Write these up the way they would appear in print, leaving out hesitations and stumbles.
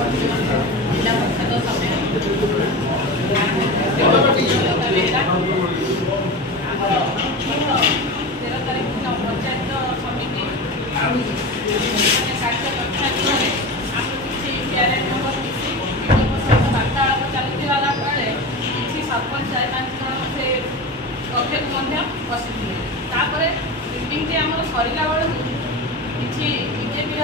जिला परिषद समय 13 तारीख दिन पंचायत समिति कार्य कक्षा आम किसी प्यारेंट मेम्बर किसी सहित वार्तालाप चलती बेले किसी सरपंच 4-5 जन से अध्यक्ष बसी मीटिंग आम सरला बेलू किसी बीजेपी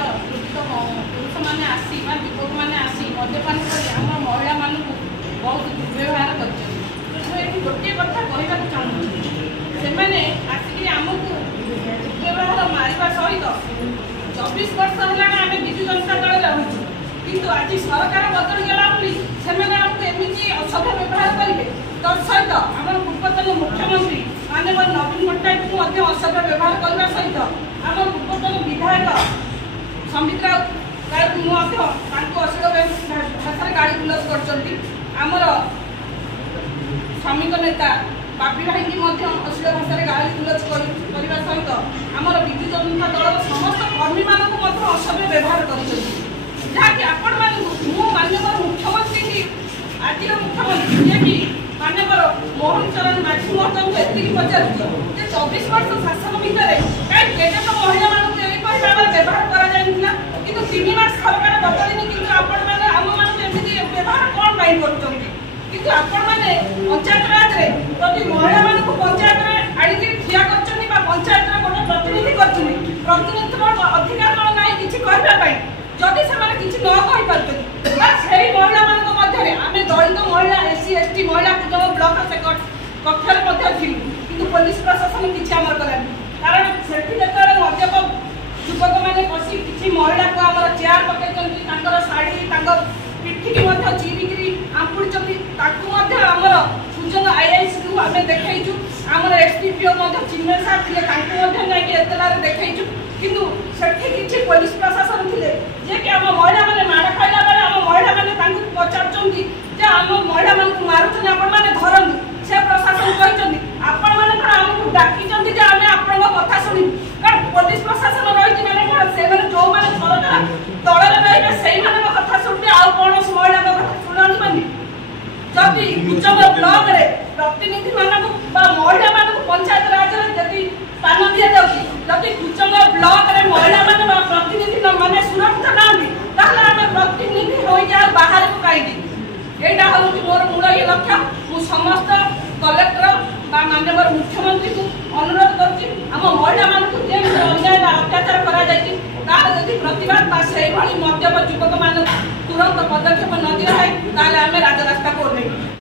पुरुष मैंने आसी युवक मैंने आसी मद्यपान कर आम महिला मानू बहुत दुर्व्यवहार कर गोटे कथा कहना चाहूँ से आसिक आमको दुर्व्यवहार मारिबा सहित 24 वर्ष है आम विजु जनता दल रोचु किंतु आज सरकार बदलीगला से एमती असभ्य व्यवहार करेंगे तत्सहित आम पूर्वतन मुख्यमंत्री माननीय नवीन पट्टनायक को असभ्य व्यवहार करने सहित आम पूर्वतन विधायक संबित राउत अश्लील भाषा गाड़ी बुलस करमर श्रमिक नेता बापी भाई की अश्लील भाषा गाड़ी बुलस करने सहित आमर विजु जनता दल समस्त कर्मी मानक असभ्य व्यवहार कर आपण माननीय मुख्यमंत्री की आज मुख्यमंत्री जे कि माननीय मोहन चरण माझी महतो को पचार 24 वर्ष शासन भितर कहीं केटे तो महिला मानक व्यवहार करा किंतु 3 मास सरकार बदलनी किंतु आपण माने आम मानक एमती व्यवहार कौन पाई करछंती किंतु आपण माने पंचायत राज रे प्रति महिला मानक पंचायत रे आड़ी ठिया करछंती बा पंचायत रे कोन प्रतिनिधि करछंती प्रतिनिधित्व अधिकार कोन नाही किछि करबा पाई जदि से किसी न कही पार्टी महिला मान मध्य आम दलित महिला एससी एसटी महिला जो ब्लक कक्षर कि पुलिस प्रशासन किसी आम कलानी कारण से मद्यप युवक मैंने बसी किसी महिला को आम चेयर पकड़ शाढ़ी पिठी की चिरिकी आंपुड़ी आमर सूचना आईआईसी को आम देखु आमर एसडीपीओ चिन्मय सार थे एतलार देखु किंतु सेठी किसी पुलिस प्रशासन थे जे कि आम महिला मैंने माड़ खाइला बेले आम महिला मैंने पचार आम महिला मान मारुन आपण मैंने धरतु से प्रशासन कहते आपण मैंने कौन आमको डाकी आम आपण कथा शुणु कारण पुलिस प्रशासन रही मैंने से जो मैंने सरकार दल रही से कथा शुणुते आउ कौन महिला कथा शुणानी जदि कुचंग ब्लॉक रे प्रतिनिधि मानक महिला मानक पंचायत राज जदि स्थान दि जाऊँगी जदि कुचंग ब्लॉक रे महिला माने प्रतिनिधि माने सुरक्षा ना आम प्रतिनिधि हो जाए बाहर को कहीं यहाँ हूँ मोर मूल ये लक्ष्य मु समस्त कलेक्टर माननीय मुख्यमंत्री को अनुरोध करुँची आम महिला मानक अन्याय अत्याचार कर प्रतिवाद से मद्यप युवक मान तुरंत पदक्षेप न दिया है